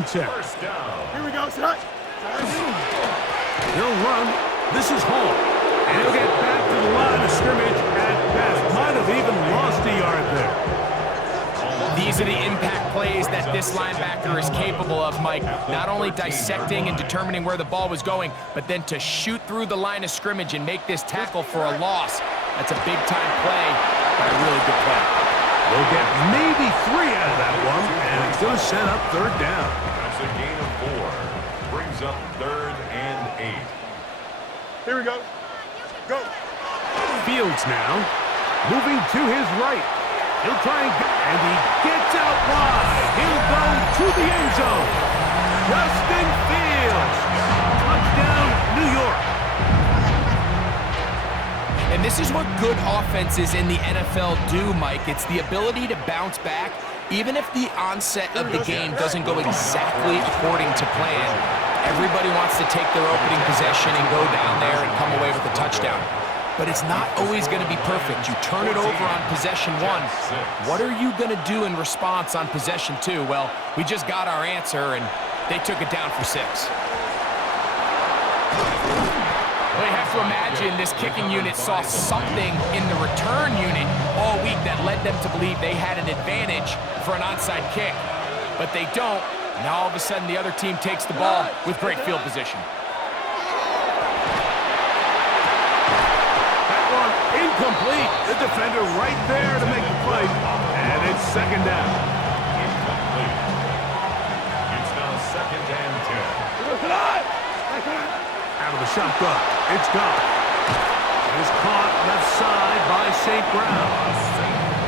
and 10. First down. Here we go, son. He'll run. This is Hall. And he'll get back to the line of scrimmage at best. Might have even lost a yard there. These are the impact plays that this linebacker is capable of, Mike. Not only dissecting and determining where the ball was going, but then to shoot through the line of scrimmage and make this tackle for a loss. That's a big-time play, but a really good play. They'll get maybe 3 out of that one, and it's going to set up third down. That's a gain of 4. Brings up 3rd and 8. Here we go. Go. Fields now, moving to his right. He'll try and he gets out wide. He'll go to the end zone. Justin Fields. Touchdown, New York. And this is what good offenses in the NFL do, Mike. It's the ability to bounce back, even if the onset of the game doesn't go exactly according to plan. Everybody wants to take their opening possession and go down there and come away with a touchdown. But it's not always going to be perfect. You turn it over on possession 1. What are you going to do in response on possession 2? Well, we just got our answer, and they took it down for 6. Well, you have to imagine this kicking unit saw something in the return unit all week that led them to believe they had an advantage for an onside kick. But they don't. Now all of a sudden the other team takes the ball with great field position. Incomplete. The defender right there to make the play. And it's second down. Incomplete. It's now 2nd and 10. Out of the shotgun. It's gone. It is caught left side by St. Brown.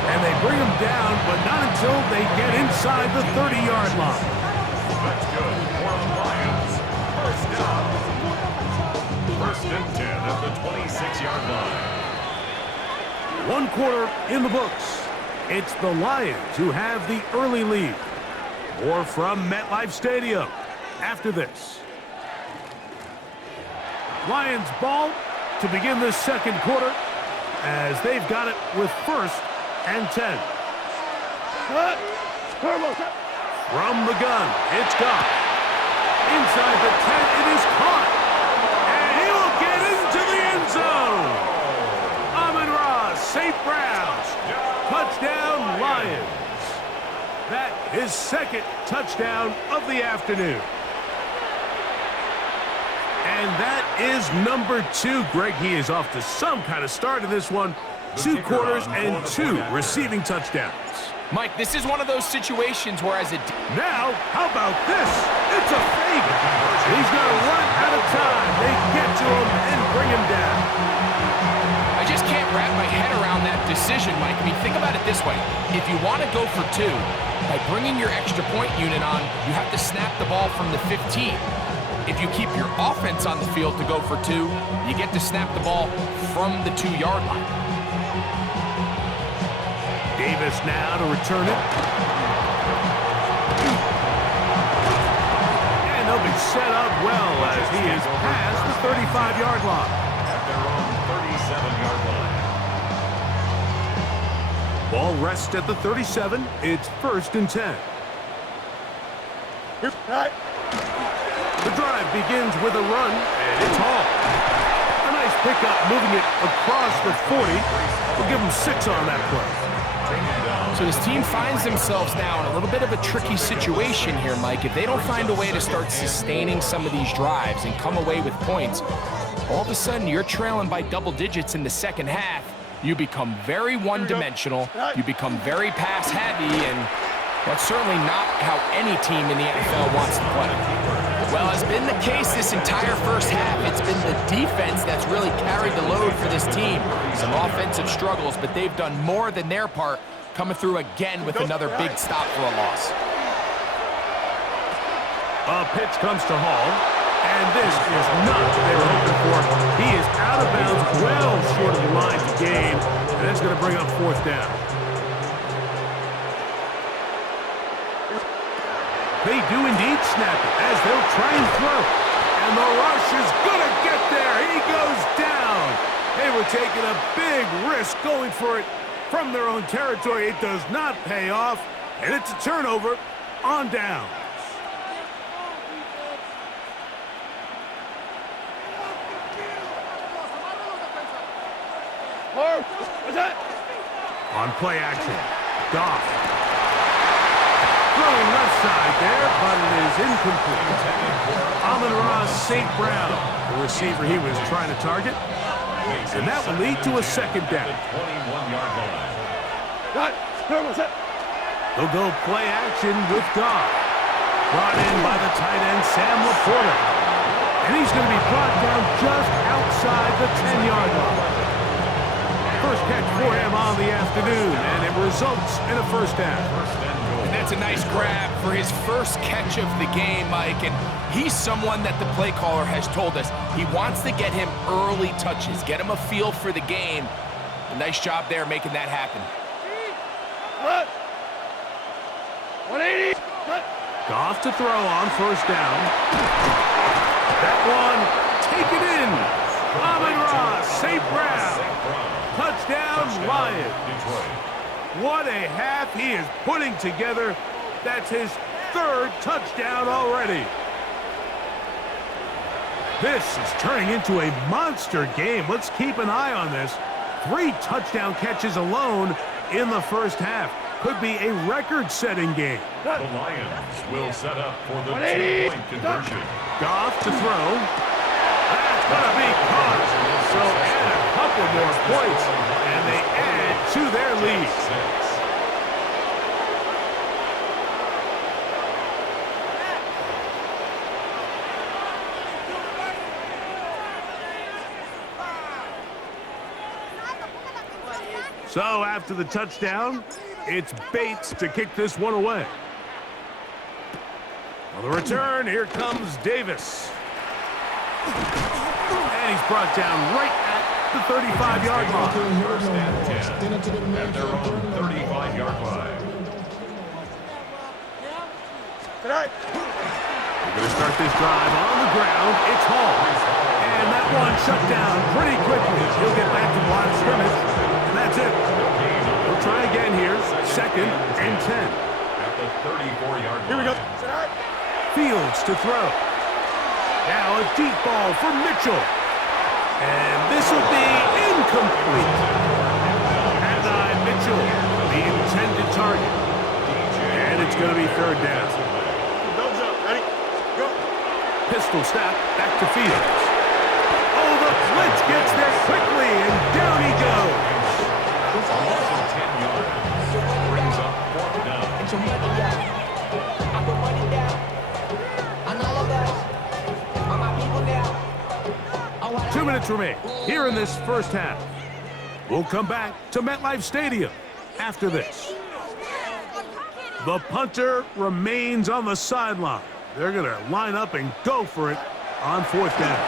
And they bring him down, but not until they get inside the 30-yard line. That's good for the Lions. First down. 1st and 10 at the 26-yard line. 1 quarter in the books. It's the Lions who have the early lead. More from MetLife Stadium after this. Lions ball to begin the 2nd quarter as they've got it with 1st and 10. From the gun, it's Goff. Inside the 10, it is caught. And he will get into the end zone. St. Brown's touchdown, Lions. That is 2nd touchdown of the afternoon. And that is number 2. Greg, he is off to some kind of start in this one. 2 quarters and 2 receiving touchdowns. Mike, this is one of those situations where as a... Now, how about this? It's a fake. He's going to run out of time. They get to him and bring him down. I just can't wrap my head around that decision, Mike. I mean, think about it this way. If you want to go for 2, by bringing your extra point unit on, you have to snap the ball from the 15. If you keep your offense on the field to go for 2, you get to snap the ball from the 2-yard line. Davis now to return it. And they'll be set up well as he is past the 35-yard line. At their own 37-yard line. Ball rests at the 37. It's 1st and 10. The drive begins with a run, and it's Hall. A nice pickup moving it across the 40. We'll give him 6 on that play. So this team finds themselves now in a little bit of a tricky situation here, Mike. If they don't find a way to start sustaining some of these drives and come away with points, all of a sudden you're trailing by double digits in the 2nd half. You become very one-dimensional, you become very pass-heavy, and that's certainly not how any team in the NFL wants to play. Well, as been the case this entire 1st half, it's been the defense that's really carried the load for this team. Some offensive struggles, but they've done more than their part, coming through again with another big stop for a loss. A pitch comes to Hall, and this is not what they were hoping for. He is out of bounds, well short of the line to gain, and that's going to bring up 4th down. They do indeed snap it as they'll try and throw. And the rush is going to get there. He goes down. They were taking a big risk going for it from their own territory. It does not pay off, and it's a turnover on downs. What's that? On play action, Goff. Throwing left side there, but it is incomplete. Amon-Ra St. Brown, the receiver he was trying to target. And that will lead to a second down. 21-yard line. What's that? They'll go play action with Goff. Brought in by the tight end, Sam Laporta. And he's going to be brought down just outside the 10-yard line. First catch for him on the afternoon, and it results in a first down. And that's a nice grab for his first catch of the game, Mike. And he's someone that the play caller has told us he wants to get him early touches, get him a feel for the game. A nice job there making that happen. What? 180. What? Goff to throw on first down. That one taken in. Amon-Ra St. Brown. Touchdown, Lions. What a half he is putting together. That's his third touchdown already. This is turning into a monster game. Let's keep an eye on this. 3 touchdown catches alone in the first half. Could be a record-setting game. The Lions will set up for the 2-point conversion. Goff to throw. That's going to be caught. So add a couple more points, and they add to their lead. So after the touchdown, it's Bates to kick this one away. On the return, here comes Davis. And he's brought down right at the 35-yard line. First and 10 at their own 35-yard line. Tonight. We're going to start this drive on the ground. It's Hall. And that one shut down pretty quickly. He'll get back to the line of scrimmage. And that's it. We'll try again here. Second and 10. At the 34-yard line. Here we go. Tonight. Fields to throw. Now a deep ball for Mitchell. And this will be incomplete. Adonai Mitchell, the intended target. And it's going to be third down. Thumbs up. Ready? Go. Pistol snap back to Fields. Oh, the blitz gets there quickly, and down he goes. 10 yards. Brings up fourth down. 2 minutes remain here in this first half. We'll come back to MetLife Stadium after this. The punter remains on the sideline. They're going to line up and go for it on fourth down.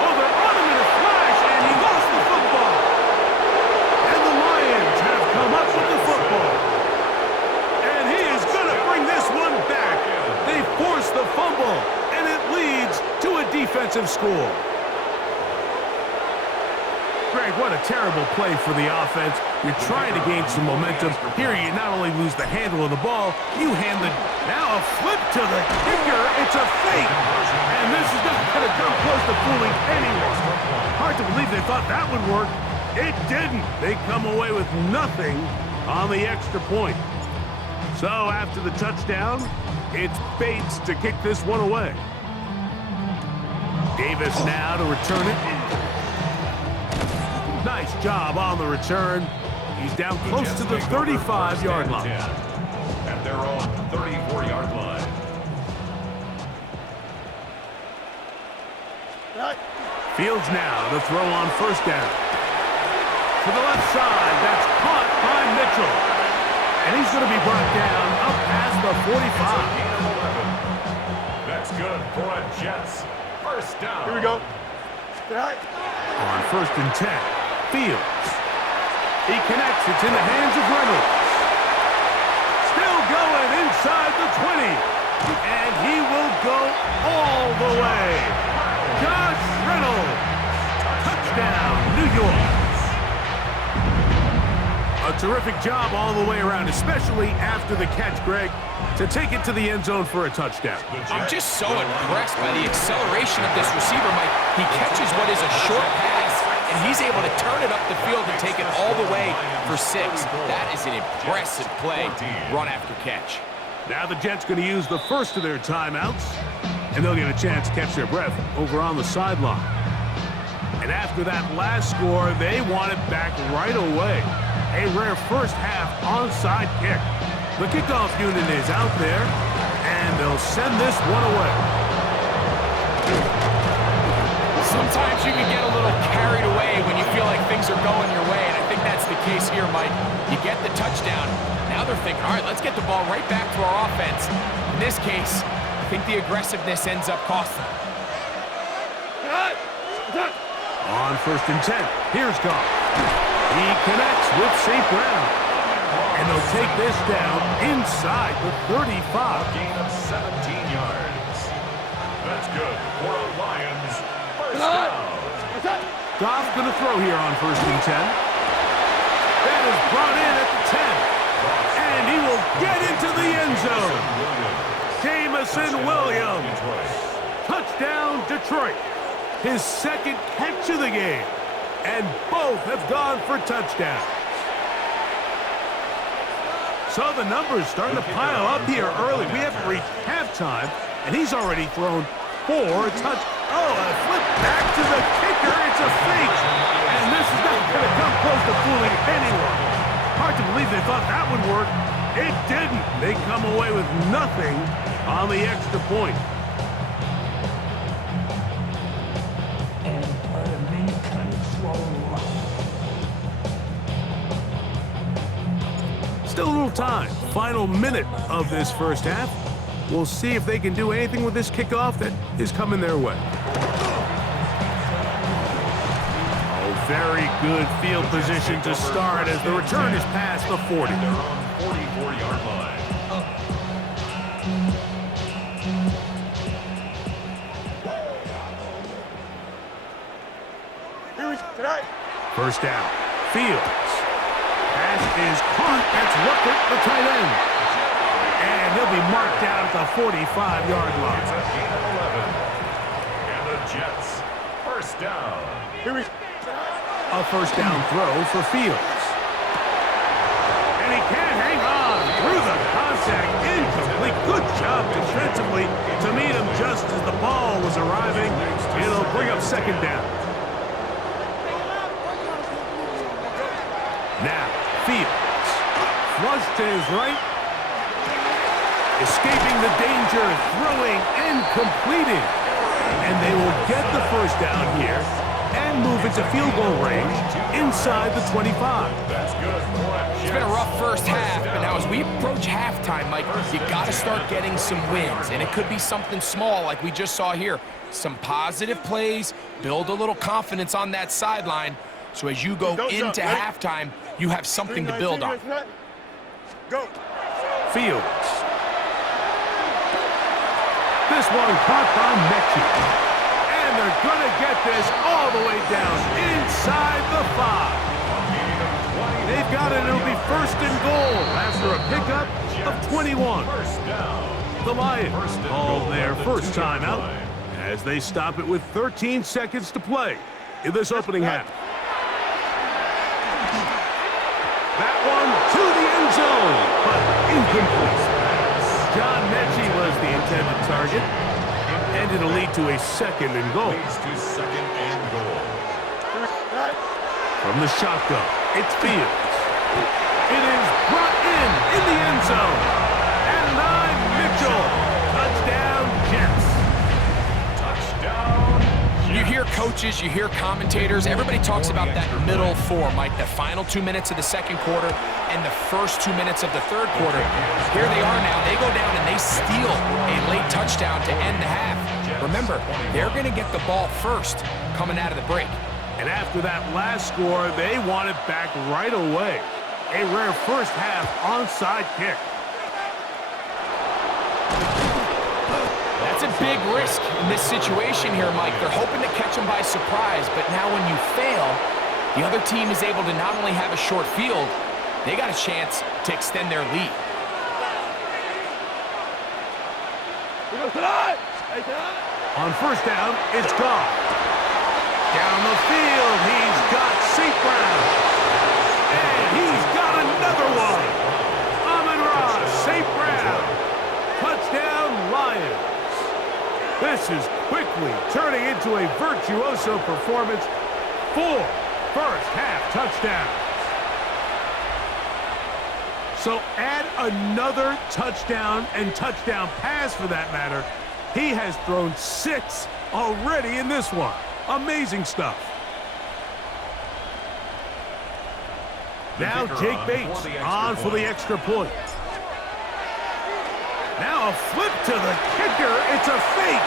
Oh, they're on him in a flash, and he lost the football. And the Lions have come up with the football. And he is going to bring this one back. They force the fumble, and it leads to a defensive score. Greg, what a terrible play for the offense. You're trying to gain some momentum. Here you not only lose the handle of the ball, you hand the... Now a flip to the kicker. It's a fake. And this is not going to come close to fooling anyone. Hard to believe they thought that would work. It didn't. They come away with nothing on the extra point. So after the touchdown, it's Bates to kick this one away. Davis now to return it. Nice job on the return. He's down close to the 35-yard line. At their own 34-yard line. Fields now to throw on first down. To the left side, that's caught by Mitchell. And he's going to be brought down up past the 45. That's good for a Jets. First down. Here we go. Tonight. On first and 10, Fields. He connects. It's in the hands of Reynolds. Still going inside the 20. And he will go all the way. Josh Reynolds. Touchdown, New York. A terrific job all the way around, especially after the catch, Greg, to take it to the end zone for a touchdown. I'm just so impressed by the acceleration of this receiver, Mike. He catches what is a short pass, and he's able to turn it up the field and take it all the way for 6. That is an impressive play, run after catch. Now the Jets going to use the first of their timeouts, and they'll get a chance to catch their breath over on the sideline. And after that last score, they want it back right away. A rare first half onside kick. The kickoff unit is out there, and they'll send this one away. Sometimes you can get a little carried away when you feel like things are going your way, and I think that's the case here, Mike. You get the touchdown. Now they're thinking, all right, let's get the ball right back to our offense. In this case, I think the aggressiveness ends up costing them. On 1st and 10, here's Goff. He connects with St. Brown. And they'll take this down inside the 35. Gain of 17 yards. That's good for a Lions first down. Goff going to throw here on 1st and 10. That is brought in at the 10. And he will get into the end zone. Jameson Williams. Touchdown, Detroit. His second catch of the game. And both have gone for touchdowns. So the numbers starting to pile up here early. We haven't reached halftime, and he's already thrown 4 touchdowns. Oh, a flip back to the kicker. It's a fake. And this is not going to come close to fooling anyone. Hard to believe they thought that would work. It didn't. They come away with nothing on the extra point. Still a little time. Final minute of this first half. We'll see if they can do anything with this kickoff that is coming their way. Oh, very good field position to start as the return is past the 40. They're on 44-yard line. Tonight. First down. Fields. Pass is caught. That's Ruckert, the tight end. And he'll be marked down at the 45-yard It's line. a gain of 11. And the Jets first down. A first down throw for Fields. And he can't hang on through the contact. Incomplete. Good job defensively to meet him just as the ball was arriving. It'll bring up second down. Now, Fields. Flush to his right. Escaping the danger, throwing and completing. And they will get the first down here and move into field goal range inside the 25. That's good. It's been a rough first half, but now as we approach halftime, Mike, you got to start getting some wins, and it could be something small like we just saw here. Some positive plays, build a little confidence on that sideline, so as you go into halftime, you have something to build on. Go. Fields. This one caught by Mechie. And they're going to get this all the way down inside the 5. They've got it. It'll be first and goal after a pickup of 21. First down. The Lions call their first timeout as they stop it with 13 seconds to play in this opening half. That one to the end zone, but incomplete. John Mechie was the intended target, and it'll lead to a second and goal. Leads to second and goal. From the shotgun, it's Fields. It is brought in the end zone. And I'm Mitchell. Touchdown, Jets. Touchdown. You hear coaches, you hear commentators, everybody talks about that middle 4, Mike, the final 2 minutes of the second quarter and the first 2 minutes of the third quarter. Here they are now. They go down and they steal a late touchdown to end the half. Remember, they're going to get the ball first coming out of the break. And after that last score, they want it back right away. A rare first half onside kick. That's a big risk in this situation here, Mike. They're hoping to catch them by surprise, but now when you fail, the other team is able to not only have a short field, they got a chance to extend their lead. On first down, it's Goff. Down the field, he's got St. Brown. And he's got another one. Amon-Ra St. Brown. Touchdown, Lions. This is quickly turning into a virtuoso performance. 4 first-half touchdowns. So add another touchdown and touchdown pass for that matter. He has thrown 6 already in this one. Amazing stuff. Now Jake Bates on for the extra point. Now a flip to the kicker. It's a fake.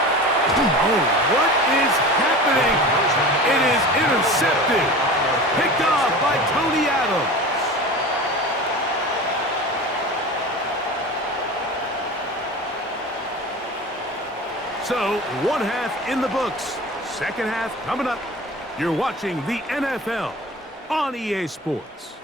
Oh, what is happening? It is intercepted. Picked off by Tony Adams. So, one half in the books. Second half coming up. You're watching the NFL on EA Sports.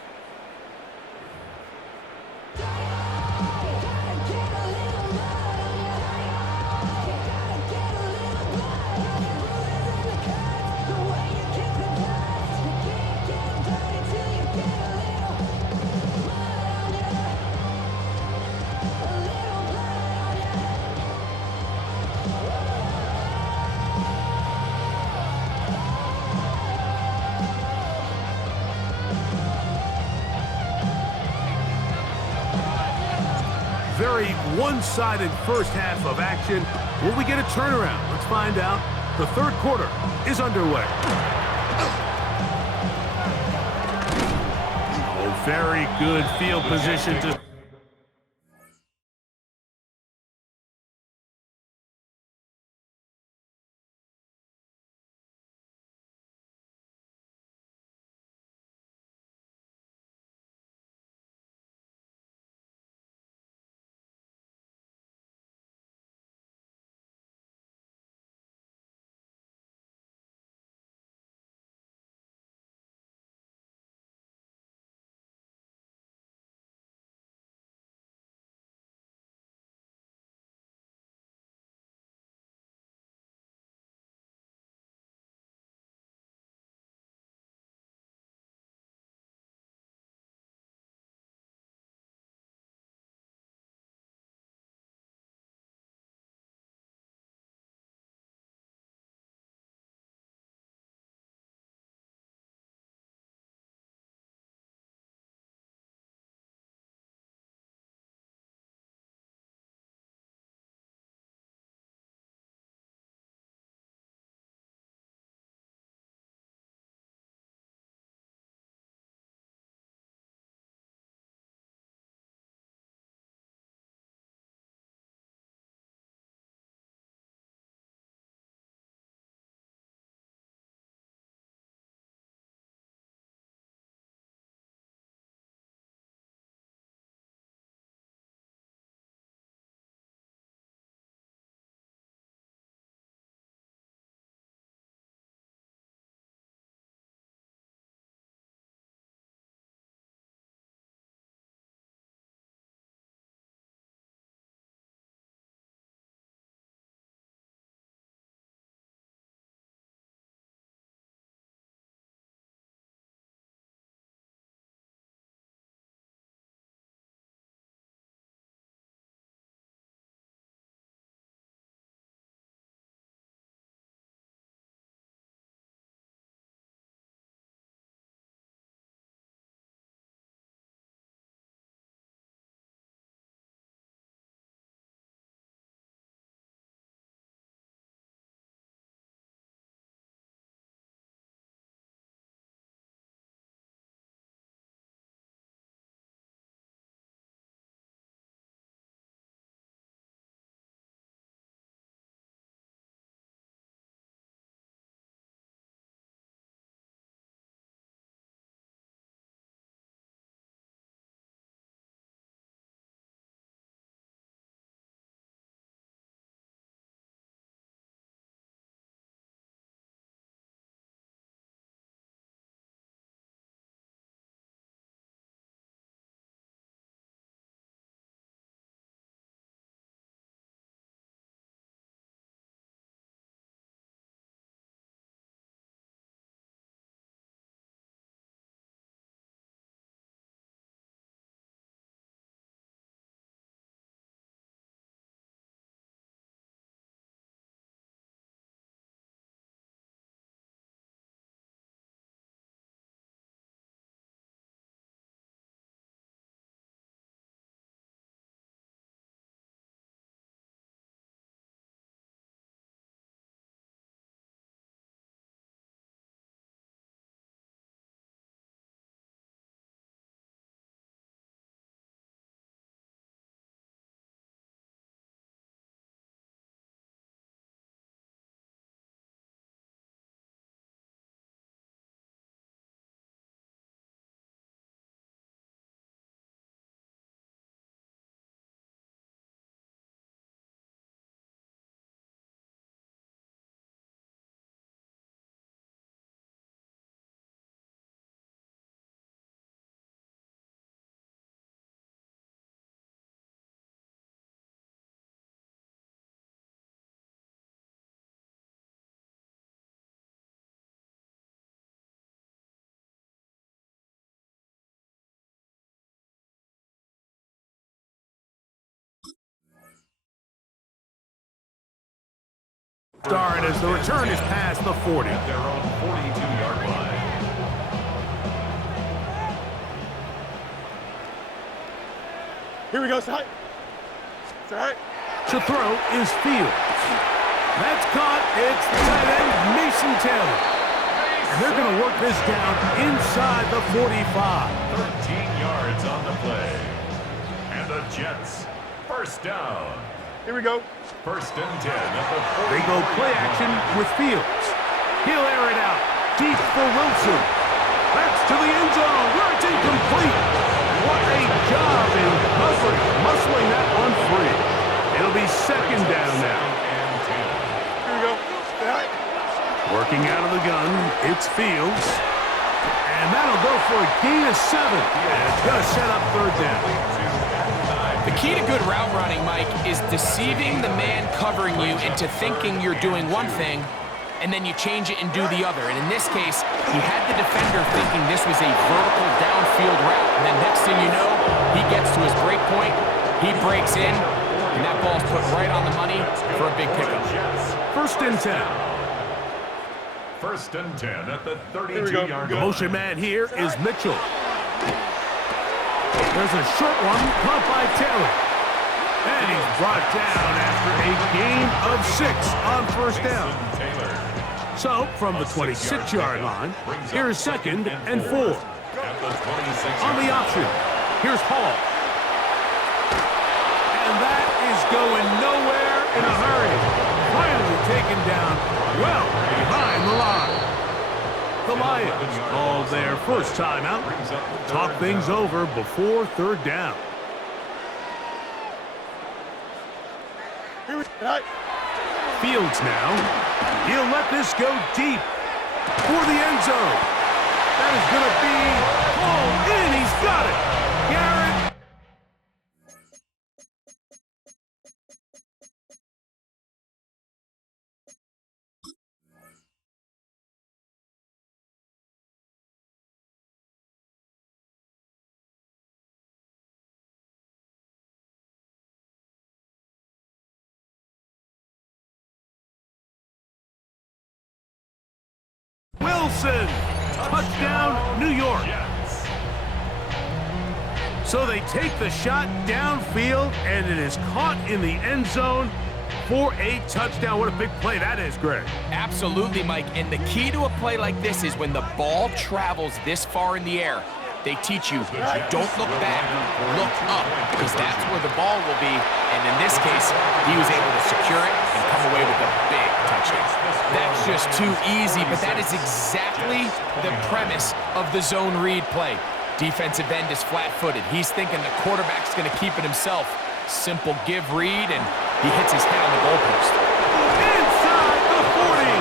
Very one-sided first half of action. Will we get a turnaround? Let's find out. The third quarter is underway. Oh, very good field position to Start as the return is past the 40. At their own 42-yard line. Here we go, side. Side. To throw is Fields. That's caught. It's the tight end, Mason Taylor. And they're going to work this down inside the 45. 13 yards on the play. And the Jets, first down. Here we go. First and 10 at the 40. They go play action with Fields. He'll air it out. Deep for Wilson. That's to the end zone where it's incomplete. What a job in coverage, muscling that one free. It'll be second down now. Here we go. Side. Working out of the gun, it's Fields. And that'll go for a gain of 7. And it's going to set up third down. The key to good route running, Mike, is deceiving the man covering you into thinking you're doing one thing, and then you change it and do the other. And in this case, he had the defender thinking this was a vertical downfield route. And then next thing you know, he gets to his break point, he breaks in, and that ball's put right on the money for a big pickup. First and 10. First and 10 at the 32-yard The line. motion man here is Mitchell. There's a short one caught by Taylor. And he's brought down after a gain of 6 on first down. So, from the 26-yard line, here's second and 4. On the option, here's Hall. And that is going nowhere in a hurry. Finally taken down well behind the line. The Lions called their first timeout. Talk things over before third down. Here we go. Fields now. He'll let this go deep for the end zone. That is going to be pulled in. He's got it. Garrett. Wilson, touchdown, New York. So they take the shot downfield, and it is caught in the end zone for a touchdown. What a big play that is, Greg. Absolutely, Mike. And the key to a play like this is when the ball travels this far in the air, they teach you, don't look back, look up, because that's where the ball will be. And in this case, he was able to secure it and come away with a big touchdown. That's just too easy, but that is exactly the premise of the zone read play. Defensive end is flat-footed. He's thinking the quarterback's going to keep it himself. Simple give read, and he hits his head on the goalpost. Inside the 40.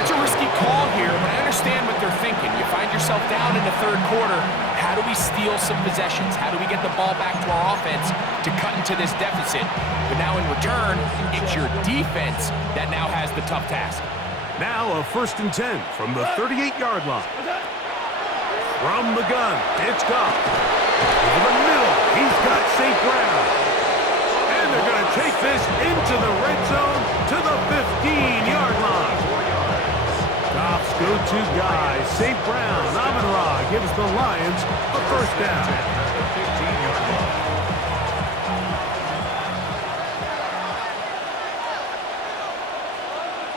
That's a risky call here, but I understand what they're thinking. You find yourself down in the third quarter. How do we steal some possessions? How do we get the ball back to our offense to cut into this deficit? But now in return, it's your defense that now has the tough task. Now a first and 10 from the 38-yard line. From the gun, it's Goff. Over the middle, he's got St. Brown. And they're going to take this into the red zone to the 15-yard line. Goff's go-to guy, St. Brown, Amon-Ra, gives the Lions a first down.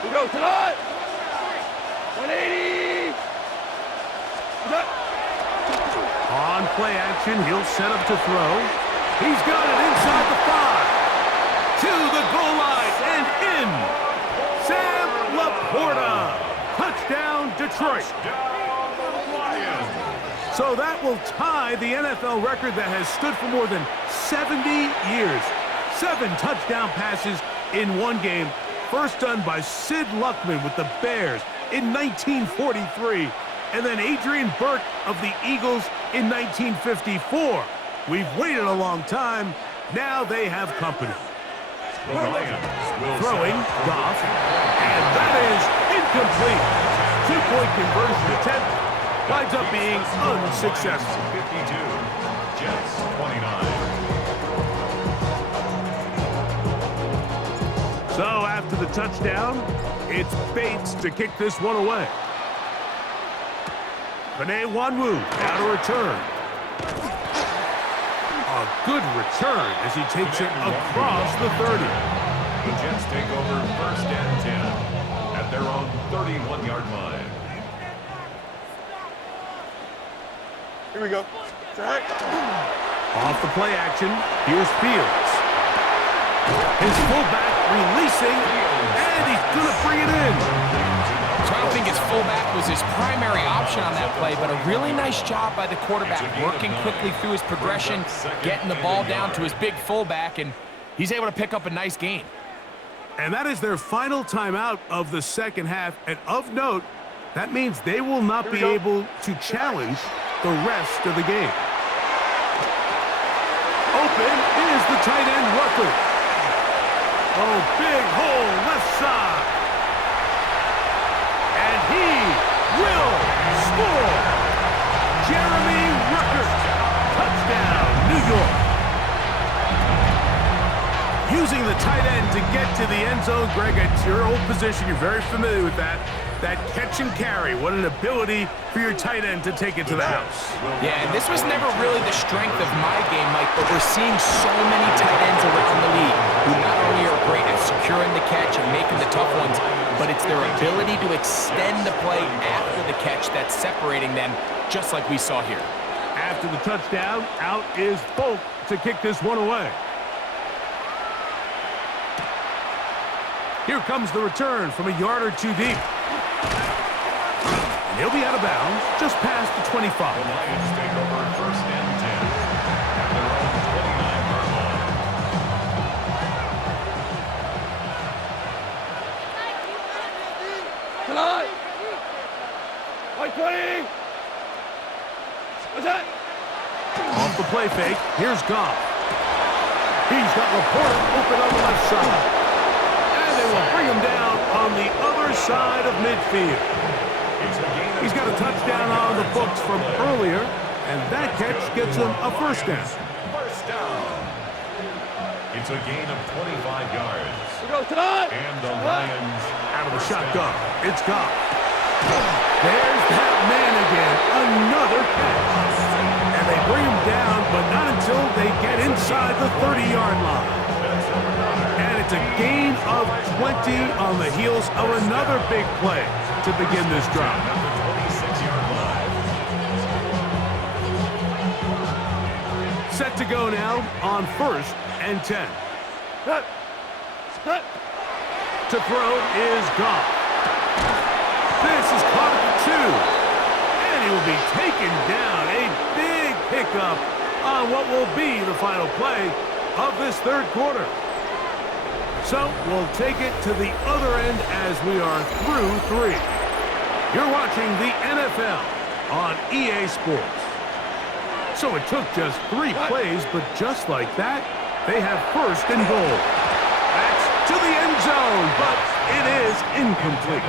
We go tonight. 180. On play action, he'll set up to throw. He's got it inside the 5. To the goal line and in. Sam Laporta. Touchdown, Detroit. So that will tie the NFL record that has stood for more than 70 years. 7 touchdown passes in one game. First done by Sid Luckman with the Bears in 1943. And then Adrian Burke of the Eagles in 1954. We've waited a long time. Now they have company. Throwing, Goff. And that is incomplete. 2-point conversion attempt winds up being unsuccessful. 52, Jets 29. So after the touchdown, it's Bates to kick this one away. Penei Nwanwu now to return. A good return as he takes it across the 30. The Jets take over 1st and 10 at their own 31-yard line. Here we go. Sack. Off the play action, here's Fields. His fullback releasing, and he's going to bring it in. So I don't think his fullback was his primary option on that play, but a really nice job by the quarterback, working quickly through his progression, getting the ball down to his big fullback, and he's able to pick up a nice gain. And that is their final timeout of the second half. And of note, that means they will not be able to challenge the rest of the game. Open is the tight end, Rucker. Oh, big hole, left side. And he will score. Jeremy Rucker. Touchdown, New York. Using the tight end to get to the end zone. Greg, it's your old position. You're very familiar with that. That catch and carry. What an ability for your tight end to take it to the house. Yeah, and this was never really the strength of my game, Mike, but we're seeing so many tight ends around the league who not only are great at securing the catch and making the tough ones, but it's their ability to extend the play after the catch that's separating them, just like we saw here. After the touchdown, out is Folk to kick this one away. Here comes the return from a yard or two deep. And he'll be out of bounds just past the 25. The Lions take over 1st and 10 at their own 29-yard line. Tonight. White 20. What's that? Off the play fake, here's Goff. He's got Laporte open on the left side. They will bring him down on the other side of midfield. He's got a touchdown on the books from earlier, and that catch gets him a first down. First down. It's a gain of 25 yards. We go tonight. And the Lions Out of the shotgun, it's Goff. There's that man again, another catch. And they bring him down, but not until they get inside the 30-yard line. And it's a gain of 20 on the heels of another big play to begin this drive. at the 26-yard line. Set to go now on 1st and 10. Cut. Cut. To throw is Goff. This is caught at the 2. And he will be taken down. A big pickup on what will be the final play of this third quarter. So we'll take it to the other end as we are through 3. You're watching the NFL on EA Sports. So it took just 3 plays, but just like that, they have 1st and goal. That's to the end zone, but it is incomplete.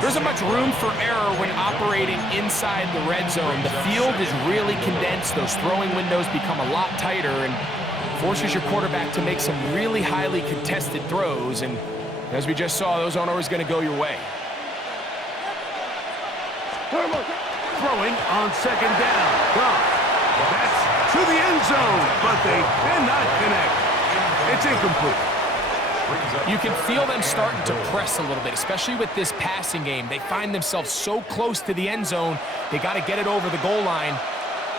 There isn't much room for error when operating inside the red zone. The field is really condensed. Those throwing windows become a lot tighter and forces your quarterback to make some really highly contested throws. And as we just saw, those aren't always going to go your way. Throwing on 2nd down. Goff. That's to the end zone, but they cannot connect. It's incomplete. You can feel them starting to press a little bit, especially with this passing game. They find themselves so close to the end zone, they got to get it over the goal line.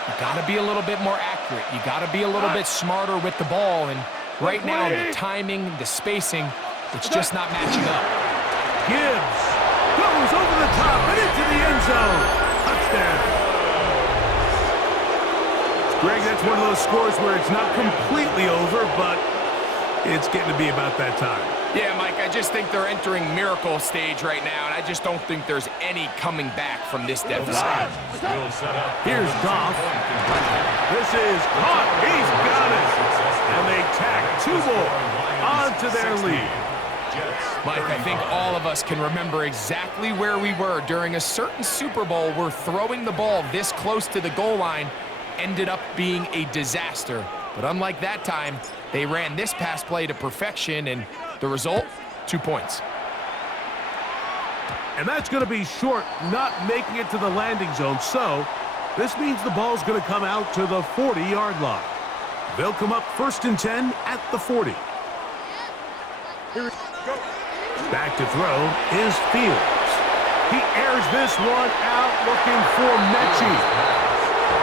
You got to be a little bit more accurate. You got to be a little bit smarter with the ball. And right now, the timing, the spacing, it's just not matching up. Gibbs goes over the top and into the end zone. Touchdown. Greg, that's one of those scores where it's not completely over, but it's getting to be about that time. Yeah, Mike, I just think they're entering miracle stage right now, and I just don't think there's any coming back from this deficit. Here's Goff. This is caught. He's got it. And they tack 2 more onto their lead. Mike, I think all of us can remember exactly where we were during a certain Super Bowl where throwing the ball this close to the goal line ended up being a disaster. But unlike that time, they ran this pass play to perfection, and The result, 2 points. And that's going to be short, not making it to the landing zone. So this means the ball's going to come out to the 40-yard line. They'll come up 1st and 10 at the 40. Here we go. Back to throw is Fields. He airs this one out looking for Mechie.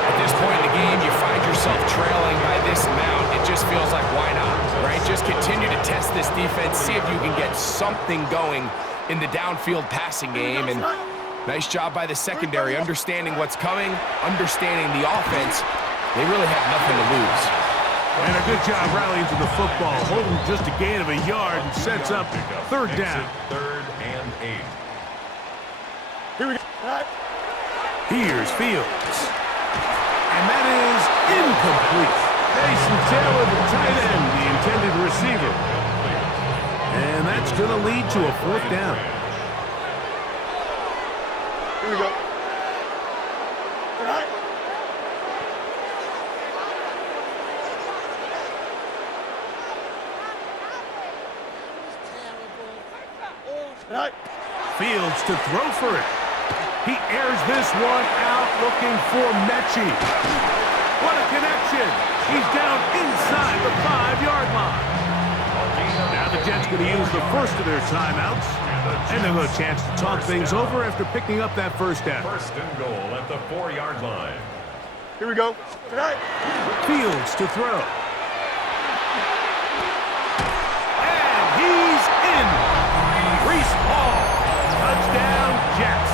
At this point in the game, you find yourself trailing by this amount. It just feels like, why not, right? Just continue to test this defense, see if you can get something going in the downfield passing game. And nice job by the secondary, understanding what's coming, understanding the offense. They really have nothing to lose. And a good job rallying to the football, holding just a gain of a yard and sets up 3rd down. 3rd and 8. Here we go. Here's Fields. And that is incomplete. Mason Taylor, the tight end, the intended receiver. And that's going to lead to a 4th down. Here we go. Right. Right. Fields to throw for it. He airs this one out looking for Mechie. What a connection. He's down inside the 5-yard line. Now the Jets going to use the first of their timeouts. And they'll have a chance to talk things over after picking up that 1st down. 1st and goal at the 4-yard line. Here we go. Right. Fields to throw. And he's in. Breece Hall. Touchdown, Jets.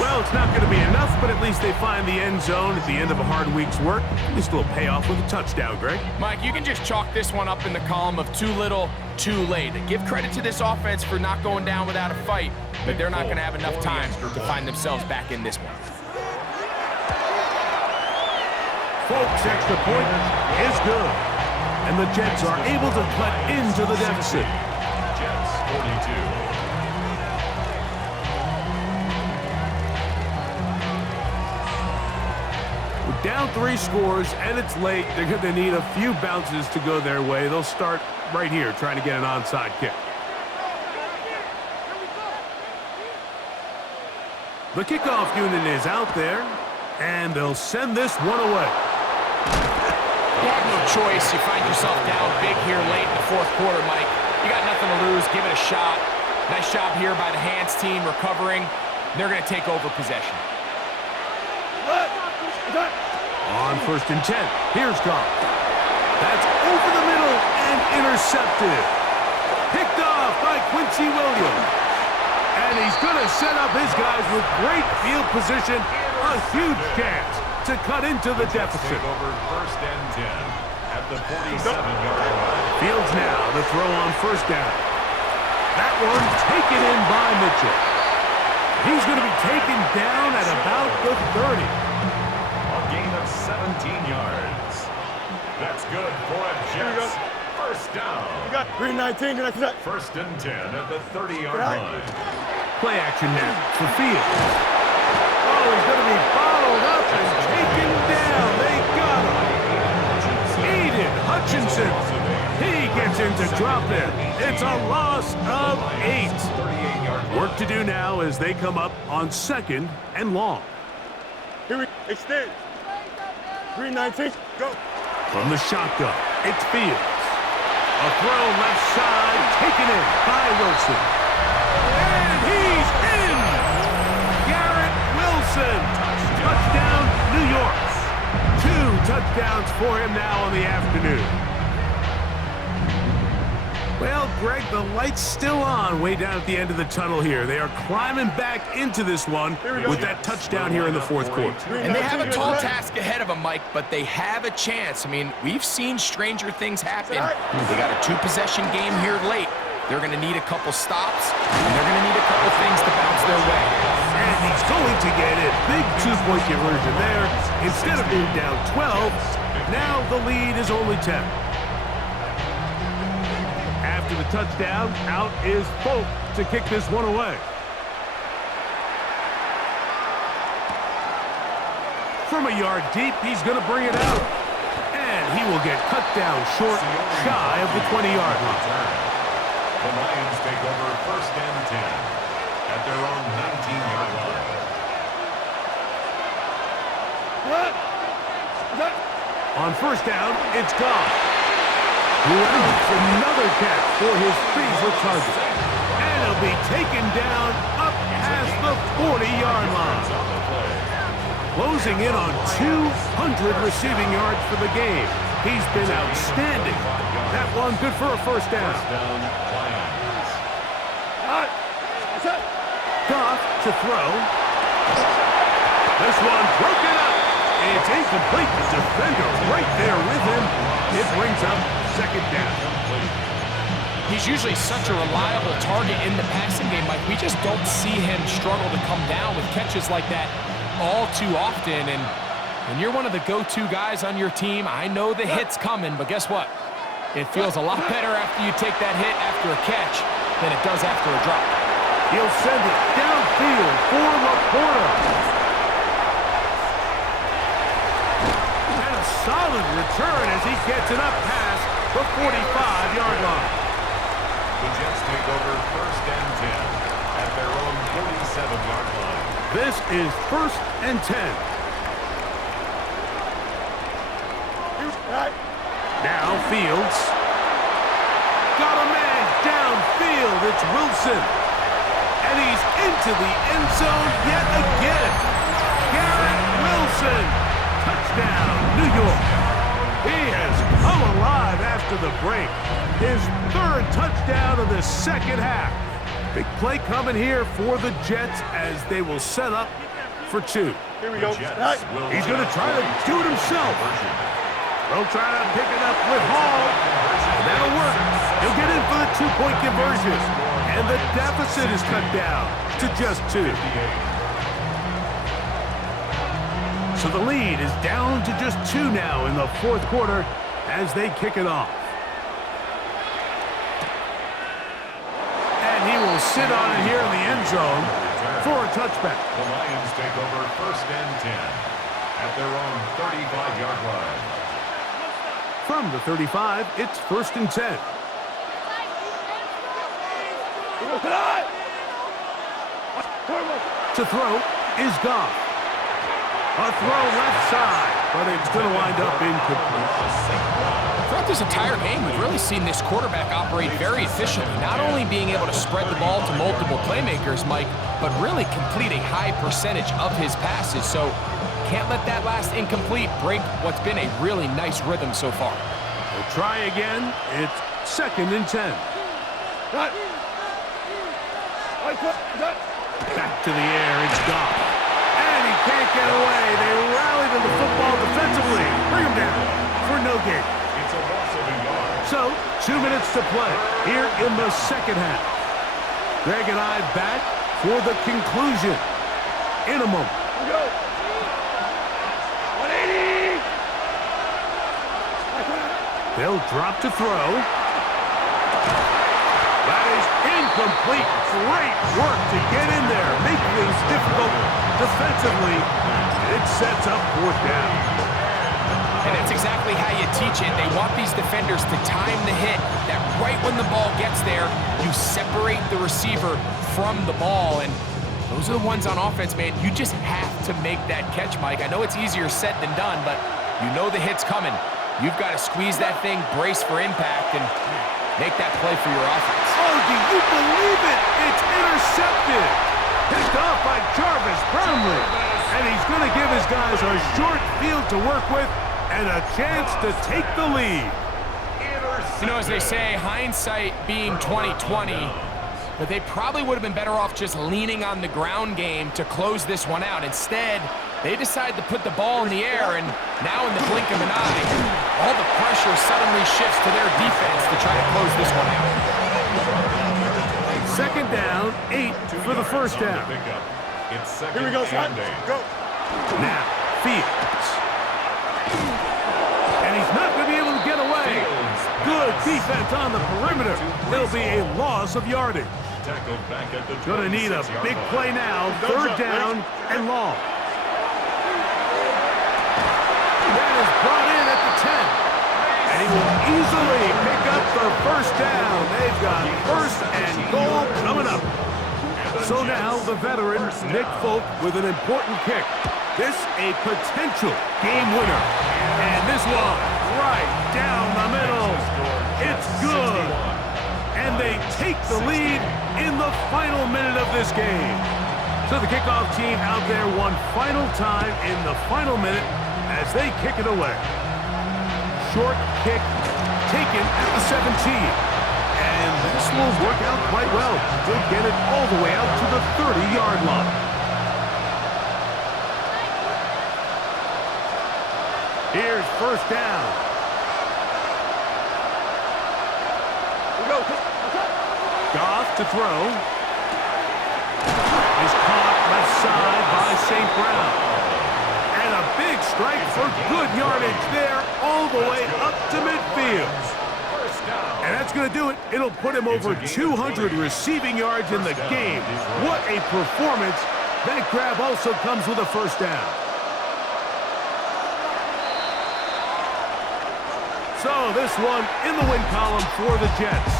Well, it's not going to be enough, but at least they find the end zone at the end of a hard week's work. At least it'll pay off with a touchdown, Greg. Mike, you can just chalk this one up in the column of too little, too late. Give credit to this offense for not going down without a fight, but they're not going to have enough time to find themselves back in this one. Folks, extra point is good. And the Jets are able to cut into the deficit. Jets 42. Down 3 scores, and it's late. They're going to need a few bounces to go their way. They'll start right here, trying to get an onside kick. The kickoff unit is out there, and they'll send this one away. You have no choice. You find yourself down big here late in the 4th quarter, Mike. You got nothing to lose. Give it a shot. Nice job here by the hands team recovering. They're going to take over possession. On 1st and 10, here's Goff. That's over the middle and intercepted. Picked off by Quincy Williams. And he's going to set up his guys with great field position. A huge chance to cut into the deficit. Take over 1st and 10 at the 47-yard line. Fields now to throw on 1st down. That one taken in by Mitchell. He's going to be taken down at about the 30. A gain of 17 yards. That's good for a Jets 1st down. We got 319. 1st and 10 at the 30-yard line. Play action now for Fields. Oh, he's going to be followed up and taken down. They got him. Aiden Hutchinson. He gets in to drop it. It's a loss of 8. 38-yard Work to do now as they come up on 2nd and long. Here we extend. 319. Go. From the shotgun, it's Fields. A throw left side, taken in by Wilson. And he's in! Garrett Wilson. Touchdown, New York. 2 touchdowns for him now on the afternoon. Well, Greg, the light's still on way down at the end of the tunnel here. They are climbing back into this one with that touchdown here in the 4th quarter. And they have a tall task ahead of them, Mike, but they have a chance. I mean, we've seen stranger things happen. They got a 2-possession game here late. They're going to need a couple stops, and they're going to need a couple things to bounce their way. And he's going to get it. Big 2-point conversion there. Instead of being down 12, now the lead is only 10. After the touchdown, out is Folk to kick this one away. From a yard deep, he's going to bring it out. And he will get cut down short, shy of the 20-yard line. The Lions take over 1st and 10 at their own 19-yard line. On 1st down, it's Goff. Who else? Another catch for his favorite target. And he'll be taken down up past the 40-yard line. Closing in on 200 receiving yards for the game. He's been outstanding. That one good for a 1st down. Goff to throw. This one broken up. It's incomplete. The defender right there with him. It brings up 2nd down. He's usually such a reliable target in the passing game, Mike. We just don't see him struggle to come down with catches like that all too often. And when you're one of the go-to guys on your team, I know the hit's coming, but guess what? It feels a lot better after you take that hit after a catch than it does after a drop. He'll send it downfield for Laporta. And a solid return as he gets it up past the 45-yard line. The Jets take over 1st and 10 at their own 47-yard line. This is 1st and 10. Now Fields. Got a man downfield. It's Wilson. And he's into the end zone yet again. Garrett Wilson. Touchdown, New York. He has come alive after the break. His 3rd touchdown of the 2nd half. Big play coming here for the Jets as they will set up for 2. Here we go. He's going to try to do it himself. They'll try to pick it up with Hall. And that'll work. He'll get in for the 2-point conversion. And the deficit is cut down to just 2. So the lead is down to just 2 now in the 4th quarter as they kick it off. And he will sit on it here in the end zone for a touchback. The Lions take over 1st and 10 at their own 35-yard line. From the 35, it's 1st and 10. To throw is Goff. A throw left side, but it's going to wind up incomplete. Throughout this entire game, we've really seen this quarterback operate very efficiently, not only being able to spread the ball to multiple playmakers, Mike, but really complete a high percentage of his passes. So can't let that last incomplete break what's been a really nice rhythm so far. We'll try again. It's 2nd and 10. Back to the air, it's Goff. And he can't get away. They rally to the football defensively. Bring him down for no gain. It's a loss of a yard. So, 2 minutes to play here in the 2nd half. Greg and I back for the conclusion in a moment. Go. 180. They'll drop to throw. That is incomplete. Great work to get in there. Make things difficult defensively. It sets up 4th down. And that's exactly how you teach it. They want these defenders to time the hit, that right when the ball gets there, you separate the receiver from the ball. And those are the ones on offense, man. You just have to make that catch, Mike. I know it's easier said than done, but you know the hit's coming. You've got to squeeze that thing, brace for impact, and make that play for your offense. Oh, do you believe it? It's intercepted. Picked off by Jarvis Burnley. And he's going to give his guys a short field to work with and a chance to take the lead. You know, as they say, hindsight being 20/20, but they probably would have been better off just leaning on the ground game to close this one out. Instead, they decide to put the ball in the air, and now in the blink of an eye, all the pressure suddenly shifts to their defense to try to close this one out. 2nd down, 8 for the 1st down. It's 2nd Here we go, son. and 8. Go. Now, Fields. And he's not going to be able to get away. Good defense on the perimeter. There'll be a loss of yardage. Tackled back at the Going to need a 26-yard big line. play now. 3rd down and long. That is brought in at the 10. And he will easily pick up the first down. They've got first and goal coming up. So now the veteran, Nick Folk, with an important kick. This a potential game winner. And this one right down the middle. It's good. And they take the lead in the final minute of this game. So the kickoff team out there one final time in the final minute as they kick it away. Short kick taken at the 17. And this will work out quite well. They'll get it all the way out to the 30-yard line. Here's first down. Here we go. Goff to throw. Is caught left side by St. Brown. And a big strike for good yardage there all the way up to midfield. And that's going to do it. It'll put him over 200 receiving yards in the game. What a performance. That grab also comes with a first down. So this one in the win column for the Jets.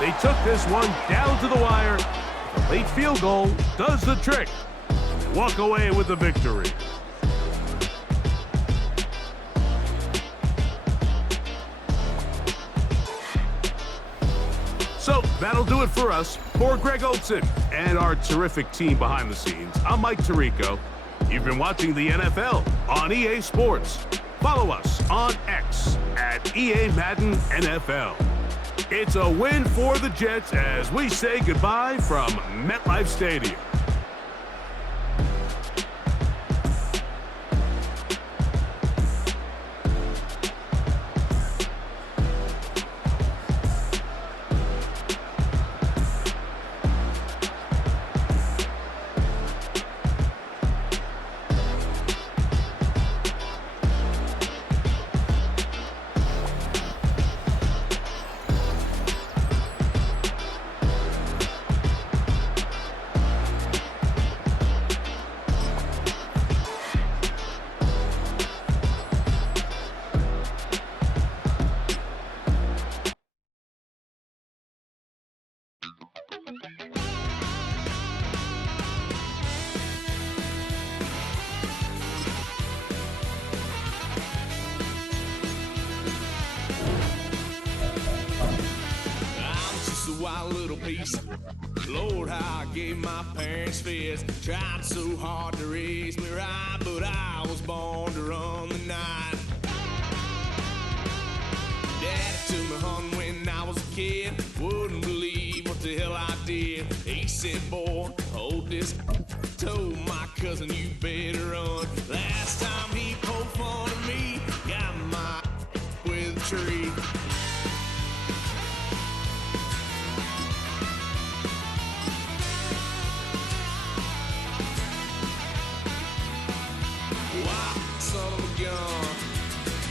They took this one down to the wire. The late field goal does the trick. They walk away with the victory. So that'll do it for us. For Greg Olsen and our terrific team behind the scenes, I'm Mike Tirico. You've been watching the NFL on EA Sports. Follow us on X at EA Madden NFL. It's a win for the Jets as we say goodbye from MetLife Stadium. Wild little piece. Lord, how I gave my parents fits. Tried so hard to raise me right, but I was born to run the night. Daddy took me hunting when I was a kid. Wouldn't believe what the hell I did. He said, boy, hold this. Told my cousin, you better run. Last time he poked fun of me, got my with a tree. Son of a gun,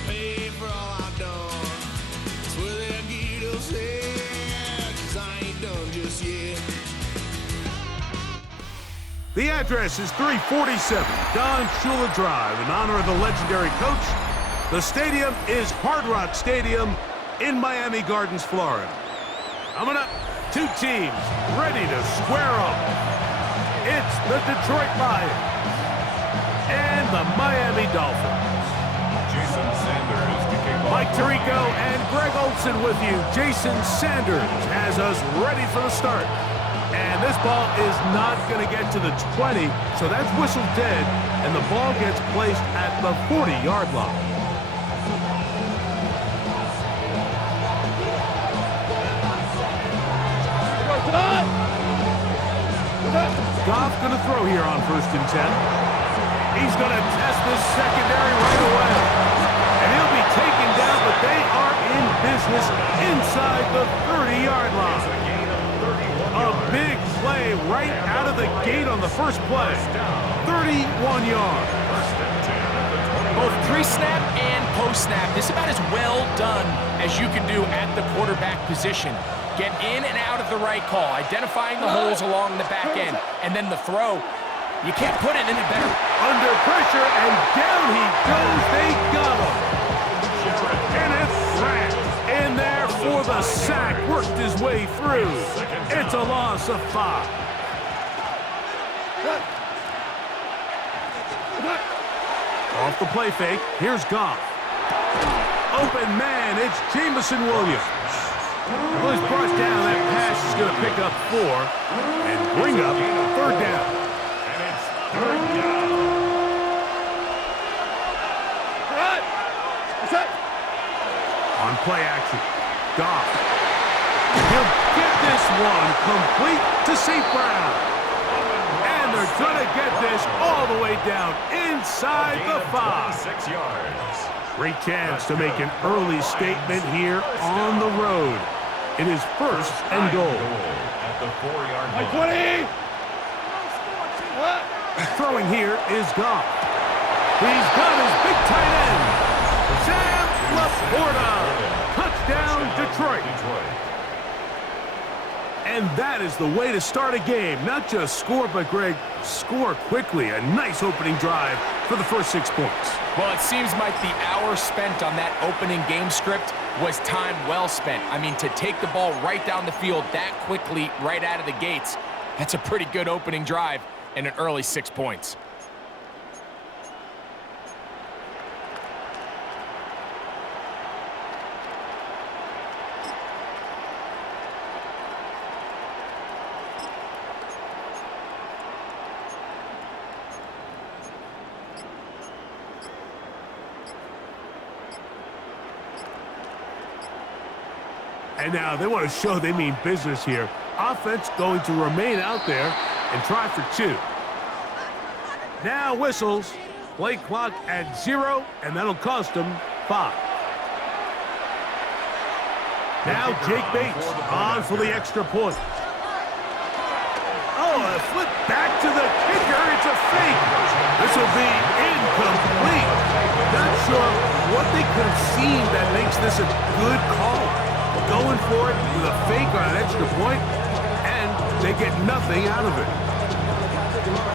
pay for all I done. That's where they'll get us head, 'cause I ain't done just yet. The address is 347 Don Shula Drive in honor of the legendary coach. The stadium is Hard Rock Stadium in Miami Gardens, Florida. Coming up, two teams ready to square off. It's the Detroit Lions and the Miami Dolphins. Jason Sanders to kick off. Mike Tirico and Greg Olsen with you. Jason Sanders has us ready for the start. And this ball is not going to get to the 20, so that's whistled dead, and the ball gets placed at the 40-yard line. Goff going to throw here on 1st and 10. He's going to test this secondary right away. And he'll be taken down, but they are in business inside the 30-yard line. A big play right out of the gate on the first play. 31 yards. Both pre-snap and post-snap, this is about as well done as you can do at the quarterback position. Get in and out of the right call, identifying the holes along the back end, and then the throw. You can't put it any better. Under pressure, and down he goes. They got him. Kenneth Grant. the sack worked his way through. It's a loss of 5. Off the play fake, here's Goff. Open man, it's Jameson Williams. Well, he's brought down. That pass is going to pick up 4 and bring up 3rd down. And it's 3rd down. On play action, Goff. He'll get this one complete to St. Brown. And they're going to get this all the way down inside the 5. 6 yards. Great chance to make an early statement here on the road. It is 1st and goal. At the 4-yard line. 20! Throwing here is Goff. He's got his big tight end, Sam Laporta. Touchdown, Detroit. And that is the way to start a game. Not just score, but, Greg, score quickly. A nice opening drive for the first 6 points. Well, it seems like the hour spent on that opening game script was time well spent. I mean, to take the ball right down the field that quickly right out of the gates, that's a pretty good opening drive and an early 6 points. And now they want to show they mean business here. Offense going to remain out there and try for 2. Now whistles. Play clock at 0, and that'll cost them 5. Now Jake Bates on for the extra point. Oh, a flip back to the kicker. It's a fake. This will be incomplete. Not sure what they could have seen that makes this a good call. Going for it with a fake on an extra point, and they get nothing out of it.